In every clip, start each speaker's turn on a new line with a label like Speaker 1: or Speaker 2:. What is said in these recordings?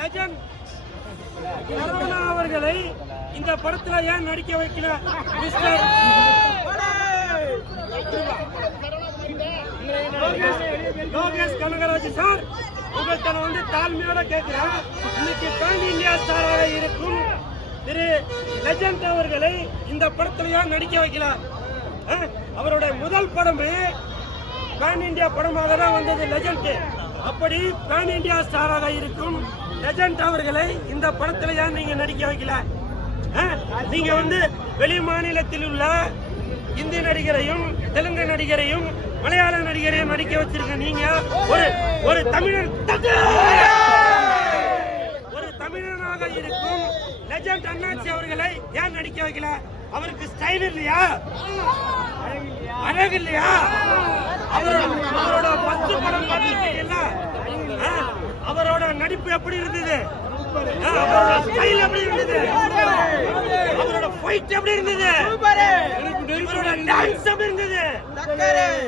Speaker 1: Legend corona அவர்களை இந்த படத்துல ஏன் நடிக்க வைக்கல மிஸ்டர்? லோகேஷ் கனகராஜ் சார் உங்கள்கிட்ட வந்து தாழ்மையோட கேட்கிறேன். இன்னைக்கு பேன் இந்தியா ஸ்டாராக இருக்கும் திரு லெஜண்ட் அவர்களை இந்த படத்துல ஏன் நடிக்க வைக்கல? ஆ? அவரோட முதல் படமே பேன் இந்தியா படமாக தான் வந்தது லெஜண்ட் அப்படி பேன் இந்தியா ஸ்டாராக இருக்கும் லெஜண்ட் அவர்களை இந்த படத்துல ஏன் நீங்க நடிக்க வைக்கல? ஆ? நீங்க வந்து வெளி மாநிலத்தில் உள்ள இந்தி நடிகரையும் தெலுங்கு நடிகரையும் மலையாள நடிகரையும் நடிக்க வச்சிருக்க நீங்க ஒரு ஒரு தமிழர் ஒரு தமிழனாக இருக்கும் லெஜண்ட் அண்ணாச்சி அவர்களை ஏன் நடிக்க வைக்கல? அவருக்கு ஸ்டைல் இல்லையா? அழகு இல்லையா? அவரோட அவரோட பத்து படம் பார்த்துருக்கீங்களா நடிப்பு எப்படி இருந்தது? அவரோட ஸ்டைல் எப்படி இருந்தது? அவரோட ஃபைட் எப்படி இருந்தது? இவரோட டான்ஸ் எப்படி இருந்தது?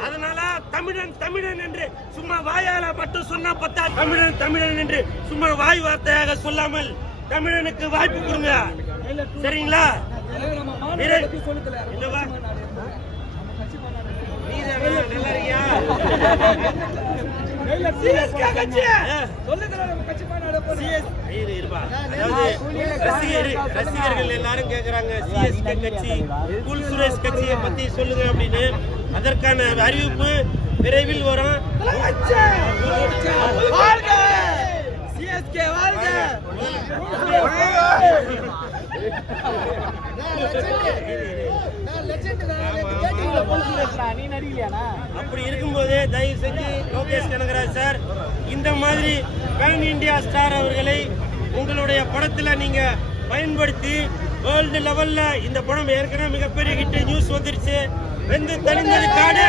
Speaker 1: அதனால தமிழன் தமிழன் என்று சும்மா வாயால மட்டும் சொன்னா பத்தா தமிழன் தமிழன் என்று சும்மா வாய் வார்த்தையாக சொல்லாமல் தமிழனுக்கு வாய்ப்பு கொடுங்க. சரிங்களா? நல்லா இருக்கியா? ரசிகர்கள் எல்லாரும் கேக்குறாங்க சிஎஸ்கே கட்சி குல் சுரேஷ் கட்சியை பத்தி சொல்லுங்க அப்படின்னு. அதற்கான அறிவிப்பு விரைவில் வரும்.
Speaker 2: சிஎஸ்கே வாழ்க!
Speaker 1: அப்படி இருக்கும்போது தயவு செஞ்சு லோகேஷ் கனகராஜ் சார் இந்த மாதிரி பேன் இந்தியா ஸ்டார் அவர்களை உங்களுடைய படத்தில் நீங்க பயன்படுத்தி வேர்ல்டு லெவல்ல இந்த படம் ஏற்கனவே மிகப்பெரிய ஹிட் நியூஸ் வந்துருச்சு. வெந்து தெளிந்தது காடு.